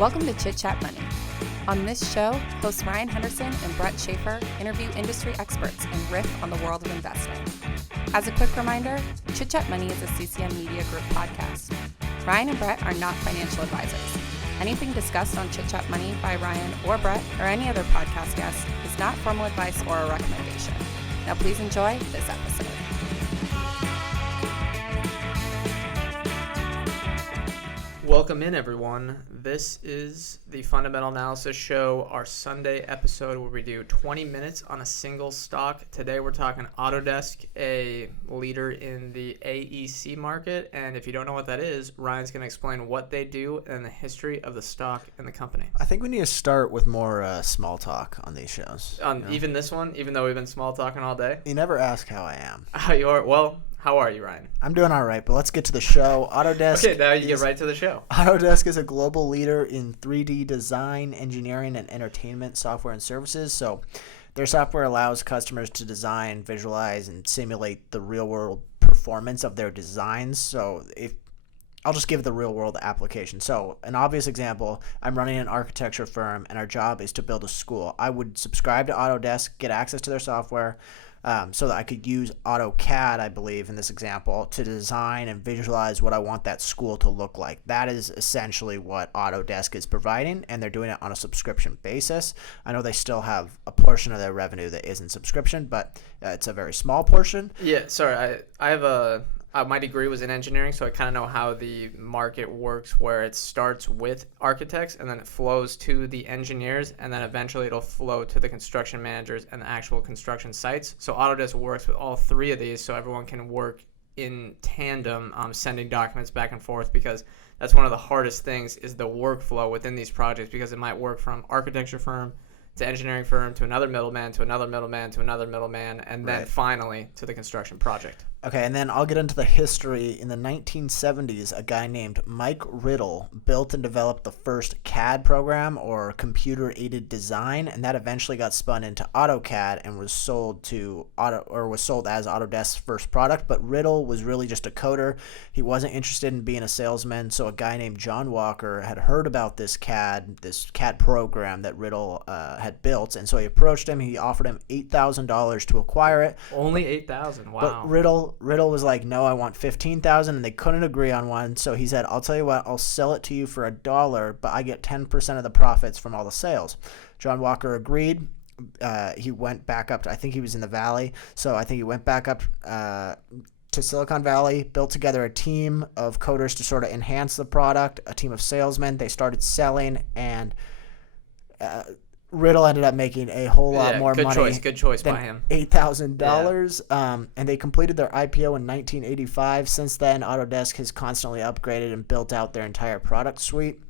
Welcome to Chit Chat Money. On this show, hosts Ryan Henderson and Brett Schafer interview industry experts and riff on the world of investing. As a quick reminder, Chit Chat Money is a CCM Media Group podcast. Ryan and Brett are not financial advisors. Anything discussed on Chit Chat Money by Ryan or Brett or any other podcast guest is not formal advice or a recommendation. Now please enjoy this episode. Welcome in, everyone. This is the Fundamental Analysis Show, our Sunday episode where we do 20 minutes on a single stock. Today we're talking AutoDesk, a leader in the AEC market. And if you don't know what that is, Ryan's going to explain what they do and the history of the stock and the company. I think we need to start with more small talk on these shows. Even this one, even though we've been small talking all day? You never ask how I am. How you are? Well, how are you, Ryan? I'm doing all right, but let's get to the show. AutoDesk. Okay, now you get right to the show. AutoDesk is a global leader in 3D design, engineering, and entertainment software and services. So their software allows customers to design, visualize, and simulate the real-world performance of their designs. So I'll just give the real-world application. So an obvious example, I'm running an architecture firm, and our job is to build a school. I would subscribe to AutoDesk, get access to their software, so that I could use AutoCAD, I believe, in this example, to design and visualize what I want that school to look like. That is essentially what Autodesk is providing, and they're doing it on a subscription basis. I know they still have a portion of their revenue that isn't subscription, but it's a very small portion. Yeah, sorry, I have my degree was in engineering, so I kind of know how the market works, where it starts with architects and then it flows to the engineers, and then eventually it'll flow to the construction managers and the actual construction sites. So Autodesk works with all three of these, so everyone can work in tandem, sending documents back and forth, because that's one of the hardest things is the workflow within these projects, because it might work from architecture firm to engineering firm to another middleman to another middleman to another middleman, and then finally to the construction project. Okay, and then I'll get into the history. In the 1970s, a guy named Mike Riddle built and developed the first CAD program, or computer-aided design, and that eventually got spun into AutoCAD and was sold as Autodesk's first product. But Riddle was really just a coder. He wasn't interested in being a salesman, so a guy named John Walker had heard about this CAD program that Riddle had built, and so he approached him. He offered him $8,000 to acquire it. Only $8,000. Wow. But Riddle was like, no, I want $15,000, and they couldn't agree on one. So he said, I'll tell you what, I'll sell it to you for $1, but I get 10% of the profits from all the sales. John Walker agreed. He went back up to, I think he was in the Valley, so I think he went back up to Silicon Valley, built together a team of coders to sort of enhance the product, a team of salesmen. They started selling, and Riddle ended up making a whole lot more money. Good choice by him. $8,000. And they completed their IPO in 1985. Since then, Autodesk has constantly upgraded and built out their entire product suite.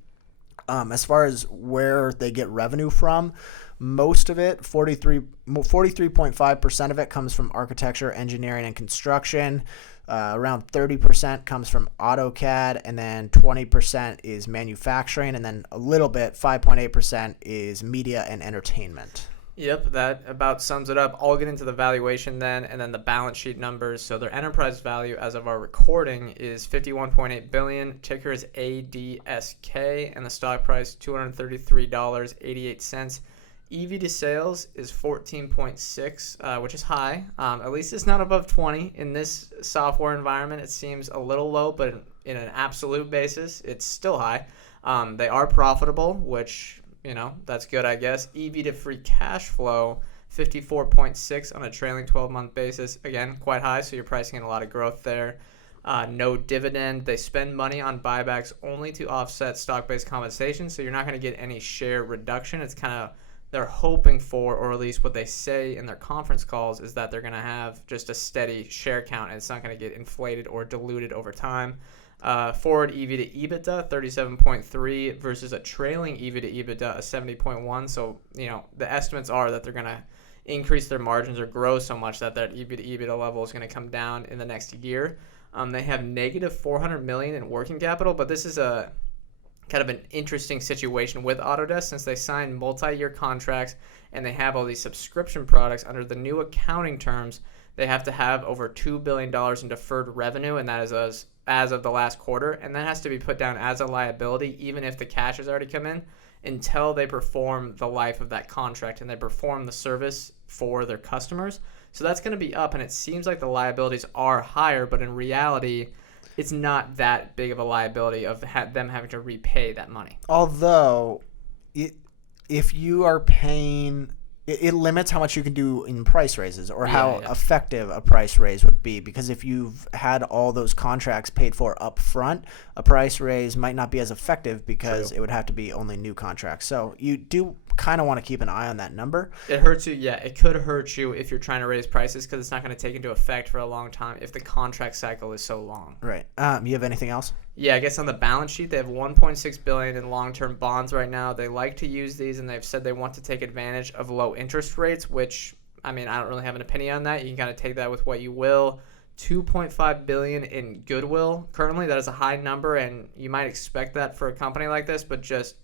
As far as where they get revenue from, most of it, 43.5% of it comes from architecture, engineering, and construction. Around 30% comes from AutoCAD, and then 20% is manufacturing, and then a little bit, 5.8%, is media and entertainment. Yep, that about sums it up. I'll get into the valuation then, and then the balance sheet numbers. So their enterprise value as of our recording is $51.8 billion. Ticker is ADSK, and the stock price $233.88. EV to sales is 14.6, which is high. At least it's not above 20. In this software environment, it seems a little low, but in an absolute basis, it's still high. They are profitable, which, that's good, I guess. EV to free cash flow, 54.6 on a trailing 12-month basis. Again, quite high, so you're pricing in a lot of growth there. No dividend. They spend money on buybacks only to offset stock-based compensation, so you're not going to get any share reduction. It's kind of they're hoping for, or at least what they say in their conference calls, is that they're going to have just a steady share count, and it's not going to get inflated or diluted over time. Forward EV to EBITDA, 37.3 versus a trailing EV to EBITDA, 70.1. So, the estimates are that they're going to increase their margins or grow so much that EV to EBITDA level is going to come down in the next year. They have negative $400 million in working capital, but this is a kind of an interesting situation with Autodesk, since they signed multi-year contracts and they have all these subscription products. Under the new accounting terms, they have to have over $2 billion in deferred revenue, and that is as of the last quarter, and that has to be put down as a liability even if the cash has already come in until they perform the life of that contract and they perform the service for their customers. So that's going to be up, and it seems like the liabilities are higher, but in reality, it's not that big of a liability of them having to repay that money. Although, if you are paying, it limits how much you can do in price raises or how effective a price raise would be. Because if you've had all those contracts paid for up front, a price raise might not be as effective because it would have to be only new contracts. So you do kind of want to keep an eye on that number. It hurts you. Yeah, it could hurt you if you're trying to raise prices because it's not going to take into effect for a long time if the contract cycle is so long. Right. You have anything else? Yeah, I guess on the balance sheet, they have $1.6 billion in long-term bonds right now. They like to use these, and they've said they want to take advantage of low interest rates, which, I mean, I don't really have an opinion on that. You can kind of take that with what you will. $2.5 billion in goodwill currently. That is a high number, and you might expect that for a company like this, but just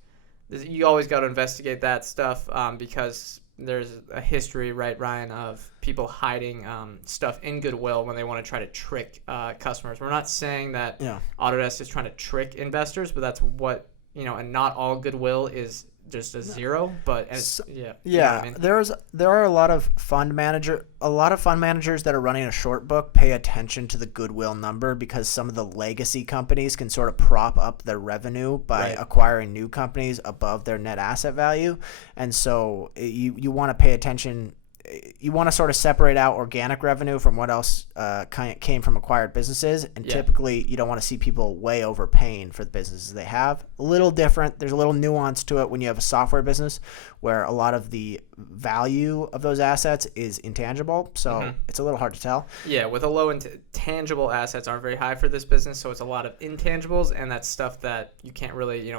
you always got to investigate that stuff because there's a history, right, Ryan, of people hiding stuff in goodwill when they want to try to trick customers. We're not saying that Autodesk is trying to trick investors, but that's what, and not all goodwill is just a zero, but I mean? There are a lot of fund managers that are running a short book pay attention to the goodwill number because some of the legacy companies can sort of prop up their revenue by acquiring new companies above their net asset value, and so you want to pay attention. You want to sort of separate out organic revenue from what else came from acquired businesses. And typically you don't want to see people way overpaying for the businesses they have. A little different. There's a little nuance to it when you have a software business where a lot of the value of those assets is intangible. So it's a little hard to tell. Yeah, with a low tangible assets aren't very high for this business. So it's a lot of intangibles, and that's stuff that you can't really,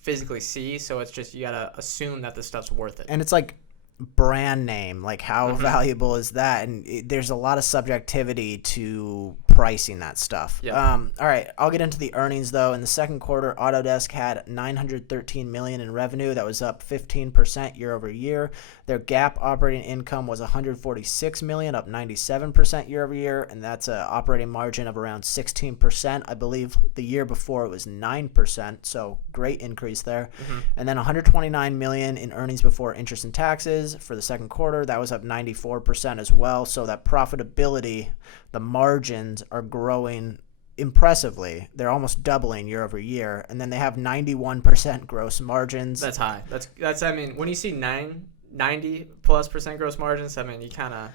physically see. So it's just you got to assume that the stuff's worth it. And it's like brand name, like how valuable is that? And there's a lot of subjectivity to pricing that stuff. All right, I'll get into the earnings though. In the second quarter, Autodesk had $913 million in revenue. That was up 15% year over year. Their GAAP operating income was $146 million, up 97% year over year, and that's an operating margin of around 16%. I believe the year before it was 9%, so great increase there. And then $129 million in earnings before interest and taxes for the second quarter. That was up 94% as well. So that profitability, the margins are growing impressively. They're almost doubling year over year, and then they have 91% gross margins. That's high. That's I mean, when you see 90+% gross margins, I mean, you kind of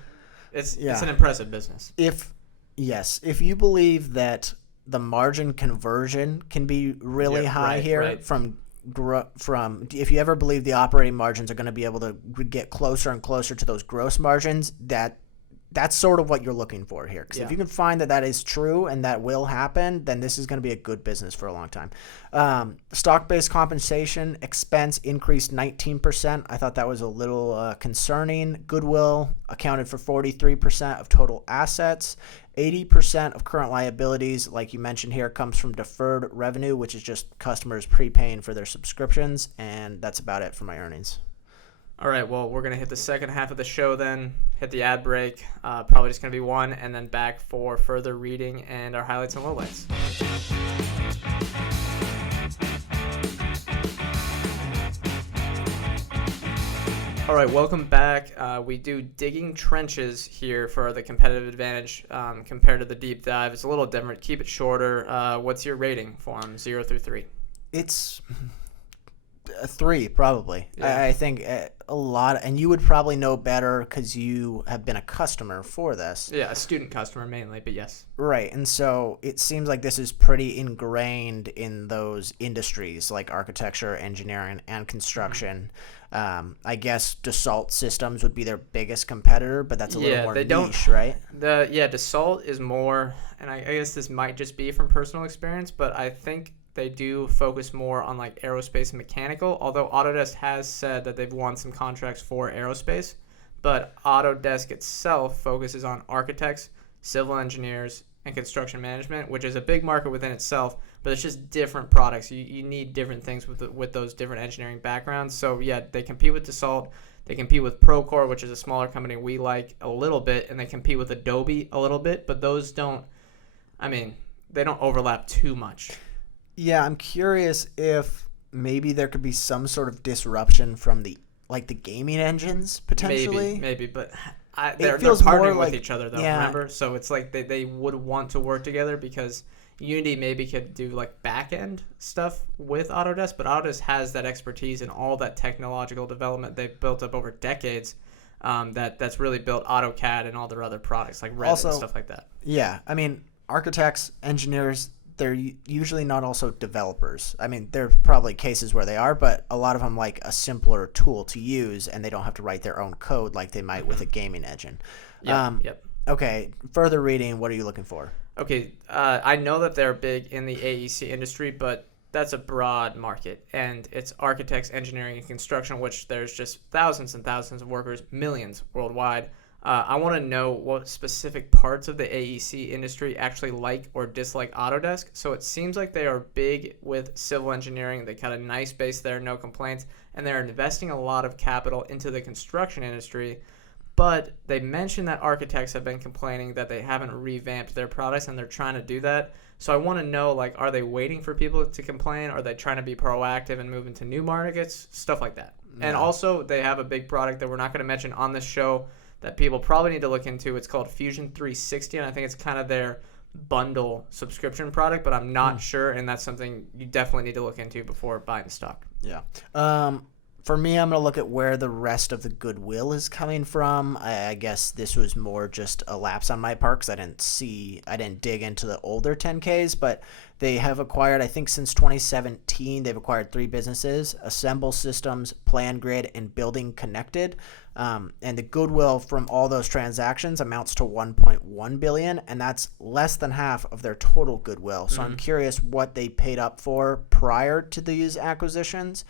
it's an impressive business. If you believe that the margin conversion can be really high here from if you ever believe the operating margins are going to be able to get closer and closer to those gross margins, that's sort of what you're looking for here. Because if you can find that is true and that will happen, then this is going to be a good business for a long time. Stock-based compensation expense increased 19%. I thought that was a little concerning. Goodwill accounted for 43% of total assets. 80% of current liabilities, like you mentioned here, comes from deferred revenue, which is just customers prepaying for their subscriptions. And that's about it for my earnings. All right, well, we're going to hit the second half of the show then, hit the ad break, probably just going to be one, and then back for further reading and our highlights and lowlights. All right, welcome back. We do digging trenches here for the competitive advantage compared to the deep dive. It's a little different. Keep it shorter. What's your rating for them, 0 through 3? It's a 3, probably. I think a lot, and you would probably know better because you have been a customer for this. Yeah, a student customer mainly, but yes. Right, and so it seems like this is pretty ingrained in those industries like architecture, engineering, and construction. I guess Dassault Systems would be their biggest competitor, but that's a little more niche, right? Dassault is more, and I guess this might just be from personal experience, but I think they do focus more on like aerospace and mechanical, although Autodesk has said that they've won some contracts for aerospace. But Autodesk itself focuses on architects, civil engineers, and construction management, which is a big market within itself, but it's just different products. You need different things with those different engineering backgrounds. So yeah, they compete with Dassault. They compete with Procore, which is a smaller company we like a little bit, and they compete with Adobe a little bit, but those don't, they don't overlap too much. Yeah, I'm curious if maybe there could be some sort of disruption from the gaming engines potentially. Maybe, but They're partnering with each other though. Yeah. Remember, so it's like they would want to work together because Unity maybe could do like back end stuff with Autodesk, but Autodesk has that expertise and all that technological development they've built up over decades. That's really built AutoCAD and all their other products like Revit and stuff like that. Yeah, architects, engineers, they're usually not also developers. There are probably cases where they are, but a lot of them like a simpler tool to use, and they don't have to write their own code like they might with a gaming engine. Yep. Okay, further reading, what are you looking for? Okay, I know that they're big in the AEC industry, but that's a broad market, and it's architects, engineering, and construction, which there's just thousands and thousands of workers, millions worldwide. I want to know what specific parts of the AEC industry actually like or dislike Autodesk. So it seems like they are big with civil engineering. They got a nice base there, no complaints, and they're investing a lot of capital into the construction industry. But they mentioned that architects have been complaining that they haven't revamped their products, and they're trying to do that. So I want to know, are they waiting for people to complain? Are they trying to be proactive and move into new markets? Stuff like that. Yeah. And also, they have a big product that we're not going to mention on this show that people probably need to look into. It's called Fusion 360, and I think it's kind of their bundle subscription product, but I'm not sure, and that's something you definitely need to look into before buying the stock. Yeah. For me, I'm going to look at where the rest of the goodwill is coming from. I guess this was more just a lapse on my part because I didn't dig into the older 10Ks, but they have acquired, I think since 2017, they've acquired 3 businesses: Assemble Systems, PlanGrid, and Building Connected. And the goodwill from all those transactions amounts to $1.1 billion, and that's less than half of their total goodwill. So I'm curious what they paid up for prior to these acquisitions.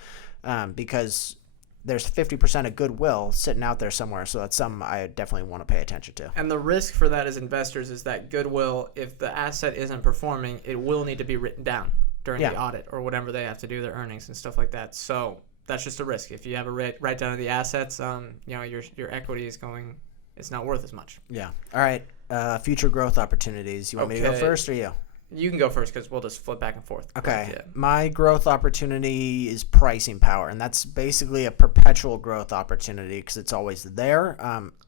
Because there's 50% of goodwill sitting out there somewhere, so that's something I definitely want to pay attention to. And the risk for that as investors is that goodwill, if the asset isn't performing, it will need to be written down during the audit or whatever they have to do, their earnings and stuff like that. So that's just a risk. If you have a write down of the assets, your equity it's not worth as much. Yeah. All right. Future growth opportunities. You want me to go first or you? You can go first because we'll just flip back and forth. Okay. My growth opportunity is pricing power, and that's basically a perpetual growth opportunity because it's always there.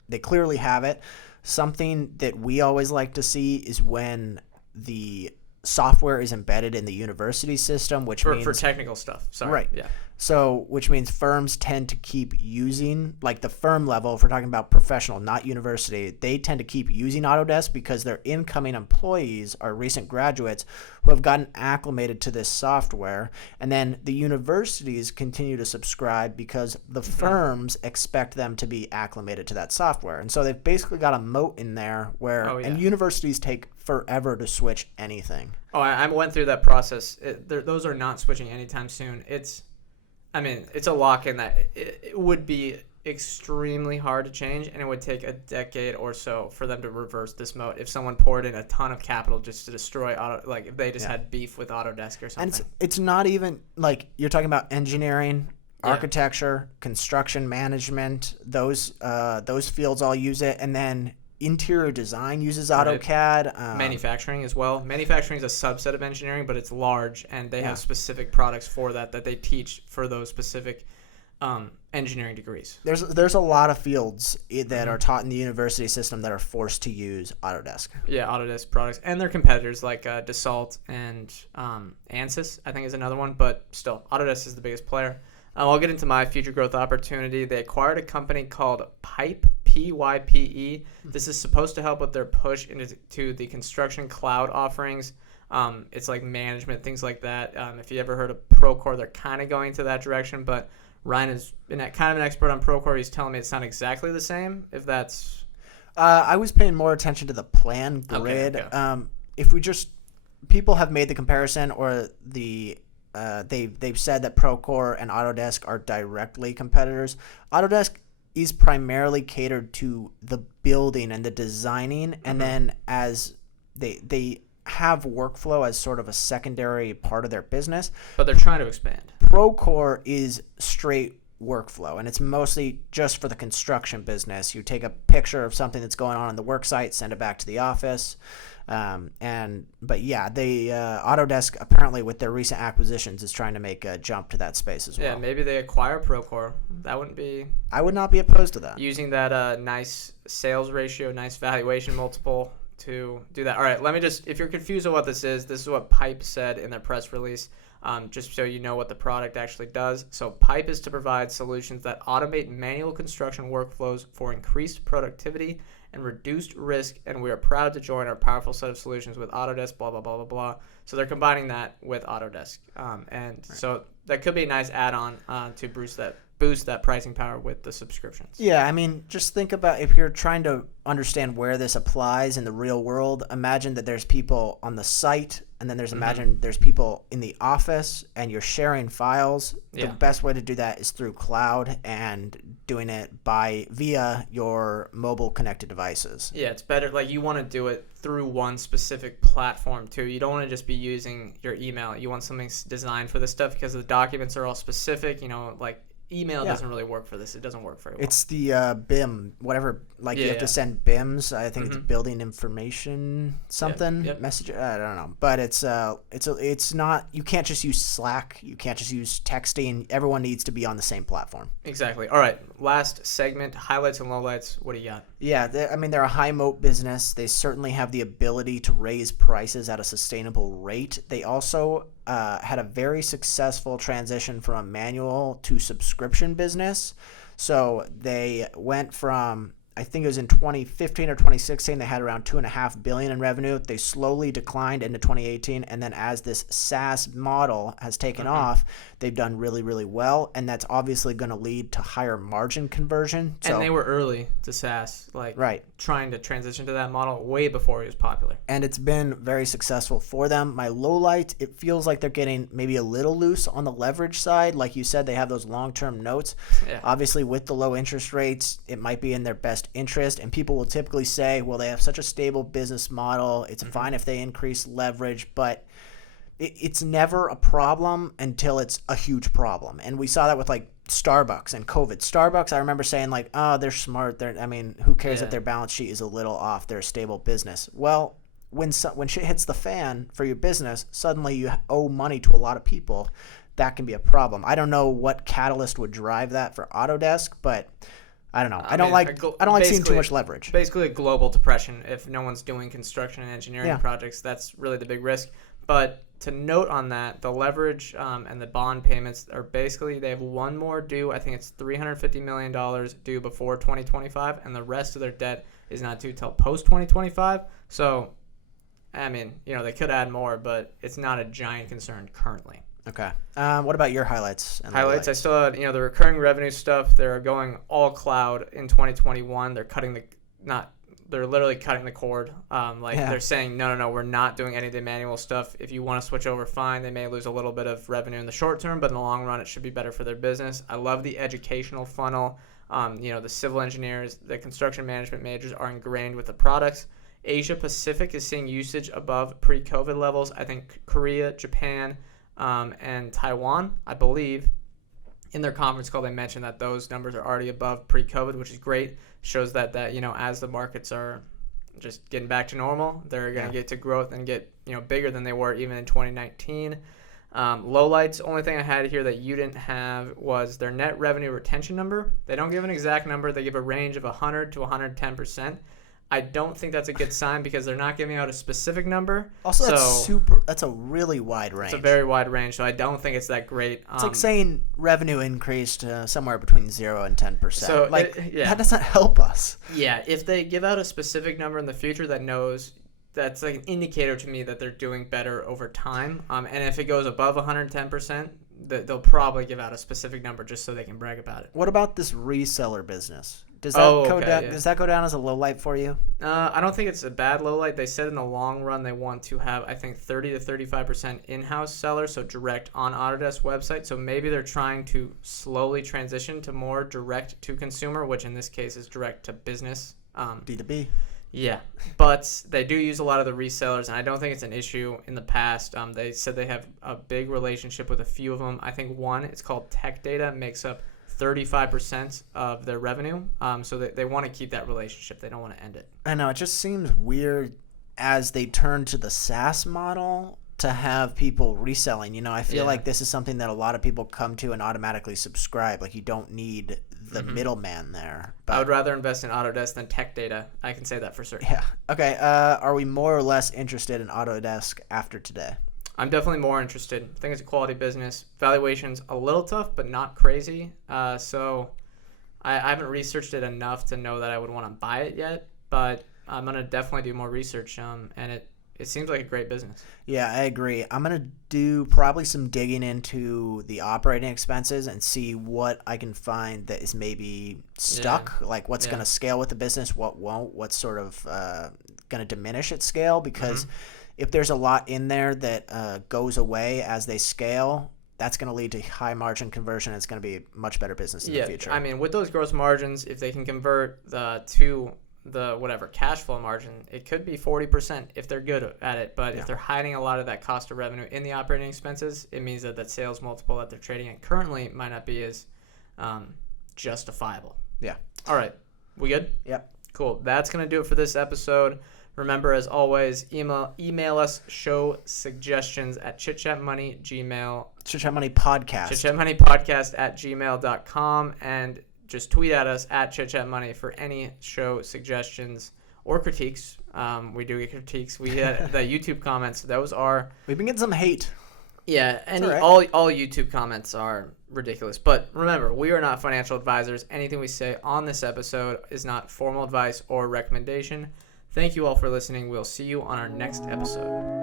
They clearly have it. Something that we always like to see is when the software is embedded in the university system, which means... For technical stuff. Sorry. Right. Yeah. So, which means firms tend to keep using, like the firm level, if we're talking about professional, not university, they tend to keep using Autodesk because their incoming employees are recent graduates who have gotten acclimated to this software. And then the universities continue to subscribe because the firms expect them to be acclimated to that software. And so they've basically got a moat in there where, and universities take forever to switch anything. Oh, I went through that process. Those are not switching anytime soon. It's a lock in that it would be extremely hard to change, and it would take a decade or so for them to reverse this moat if someone poured in a ton of capital just to destroy if they just had beef with Autodesk or something. And it's not even like you're talking about engineering, architecture, construction management, those fields all use it, and then interior design uses AutoCAD. Manufacturing as well. Manufacturing is a subset of engineering, but it's large, and they have specific products for that they teach for those specific engineering degrees. There's a lot of fields that are taught in the university system that are forced to use Autodesk. Yeah, Autodesk products. And their competitors like Dassault and Ansys, I think is another one, but still, Autodesk is the biggest player. I'll get into my future growth opportunity. They acquired a company called Pype, Pype. This is supposed to help with their push into the construction cloud offerings. It's like management, things like that. If you ever heard of Procore, they're kind of going to that direction. But Ryan is kind of an expert on Procore. He's telling me it's not exactly the same. If that's, I was paying more attention to the PlanGrid. Okay. If we just people have made the comparison or the. They've said that Procore and Autodesk are directly competitors. Autodesk is primarily catered to the building and the designing, and then as they have workflow as sort of a secondary part of their business. But they're trying to expand. Procore is straight workflow, and it's mostly just for the construction business. You take a picture of something that's going on the work site, send it back to the office. But yeah, they Autodesk apparently with their recent acquisitions is trying to make a jump to that space as well. Yeah, maybe they acquire Procore. That wouldn't be. I would not be opposed to that. Using that nice sales ratio, nice valuation multiple to do that. All right, let me just. If you're confused on what this is what Pipe said in their press release. Just so you know what the product actually does. So Pipe is to provide solutions that automate manual construction workflows for increased productivity and reduced risk, and we are proud to join our powerful set of solutions with Autodesk, blah, blah, blah, blah, blah. So they're combining that with Autodesk. So that could be a nice add-on to boost that pricing power with the subscriptions. Yeah, I mean, just think about if you're trying to understand where this applies in the real world, imagine that there's people on the site, and then imagine there's people in the office, and you're sharing files. The best way to do that is through cloud and doing it via your mobile connected devices. Yeah, it's better. Like, you want to do it through one specific platform too. You don't want to just be using your email. You want something designed for this stuff because the documents are all specific. Like email doesn't really work for this. It doesn't work very well. It's the BIM, whatever. You have to send BIMs. I think it's building information something message. I don't know, but it's not. You can't just use Slack. You can't just use texting. Everyone needs to be on the same platform. Exactly. All right. Last segment: highlights and lowlights. What do you got? Yeah, they're a high moat business. They certainly have the ability to raise prices at a sustainable rate. They also had a very successful transition from a manual to subscription business. So they went from, I think it was in 2015 or 2016, they had around $2.5 billion in revenue. They slowly declined into 2018, and then as this SaaS model has taken off, they've done really, really well, and that's obviously going to lead to higher margin conversion. And they were early to SaaS, trying to transition to that model way before it was popular. And it's been very successful for them. My low light, it feels like they're getting maybe a little loose on the leverage side. Like you said, they have those long-term notes. Yeah. Obviously, with the low interest rates, it might be in their best interest, and people will typically say, well, they have such a stable business model, it's fine if they increase leverage, but it's never a problem until it's a huge problem. And we saw that with Starbucks and COVID. Starbucks, I remember saying they're smart, who cares if their balance sheet is a little off, they're a stable business. Well, when shit hits the fan for your business, suddenly you owe money to a lot of people. That can be a problem. I don't know what catalyst would drive that for Autodesk, but I don't know. I don't like seeing too much leverage. Basically, a global depression. If no one's doing construction and engineering projects, that's really the big risk. But to note on that, the leverage and the bond payments are basically, they have one more due. I think it's $350 million due before 2025, and the rest of their debt is not due till post 2025. So, they could add more, but it's not a giant concern currently. Okay. What about your highlights? Highlights. I still had, the recurring revenue stuff. They're going all cloud in 2021. They're literally cutting the cord. They're saying, no, we're not doing any of the manual stuff. If you want to switch over, fine. They may lose a little bit of revenue in the short term, but in the long run, it should be better for their business. I love the educational funnel. The civil engineers, the construction management majors are ingrained with the products. Asia Pacific is seeing usage above pre-COVID levels. I think Korea, Japan, and Taiwan, I believe, in their conference call, they mentioned that those numbers are already above pre-COVID, which is great. Shows that as the markets are just getting back to normal, they're going to get to growth and get bigger than they were even in 2019. Lowlights, only thing I had here that you didn't have was their net revenue retention number. They don't give an exact number. They give a range of 100 to 110%. I don't think that's a good sign because they're not giving out a specific number. Also, that's a really wide range. It's a very wide range, so I don't think it's that great. It's like saying revenue increased somewhere between 0 and 10%. So that doesn't help us. Yeah, if they give out a specific number in the future that's like an indicator to me that they're doing better over time. And if it goes above 110%, they'll probably give out a specific number just so they can brag about it. What about this reseller business? Does that go down as a low light for you? I don't think it's a bad low light. They said in the long run they want to have, I think, 30 to 35% in-house sellers, so direct on Autodesk website. So maybe they're trying to slowly transition to more direct to consumer, which in this case is direct to business. B2B. Yeah, but they do use a lot of the resellers, and I don't think it's an issue in the past. They said they have a big relationship with a few of them. I think one, it's called Tech Data, makes up 35% of their revenue. So they want to keep that relationship. They don't want to end it. I know. It just seems weird as they turn to the SaaS model to have people reselling. You know, I feel like this is something that a lot of people come to and automatically subscribe. Like, you don't need the middleman there. But I would rather invest in AutoDesk than Tech Data. I can say that for certain. yeah. Okay. Are we more or less interested in AutoDesk after today? I'm definitely more interested. I think it's a quality business. Valuation's a little tough, but not crazy. So I haven't researched it enough to know that I would want to buy it yet. But I'm going to definitely do more research. And it seems like a great business. Yeah, I agree. I'm going to do probably some digging into the operating expenses and see what I can find that is maybe stuck, like what's going to scale with the business, what won't, what's sort of going to diminish its scale, because if there's a lot in there that goes away as they scale, that's going to lead to high margin conversion. It's going to be a much better business in the future. I mean, with those gross margins, if they can convert to the whatever cash flow margin, it could be 40% if they're good at it. But if they're hiding a lot of that cost of revenue in the operating expenses, it means that sales multiple that they're trading at currently might not be as justifiable. Yeah. All right. We good? Yep. Cool. That's going to do it for this episode. Remember, as always, email us show suggestions at chitchatmoney@gmail. chitchatmoneypodcast. chitchatmoneypodcast@gmail.com, and just tweet at us at chitchatmoney for any show suggestions or critiques. We do get critiques. We get the YouTube comments. We've been getting some hate. Yeah, and all YouTube comments are ridiculous. But remember, we are not financial advisors. Anything we say on this episode is not formal advice or recommendation. Thank you all for listening. We'll see you on our next episode.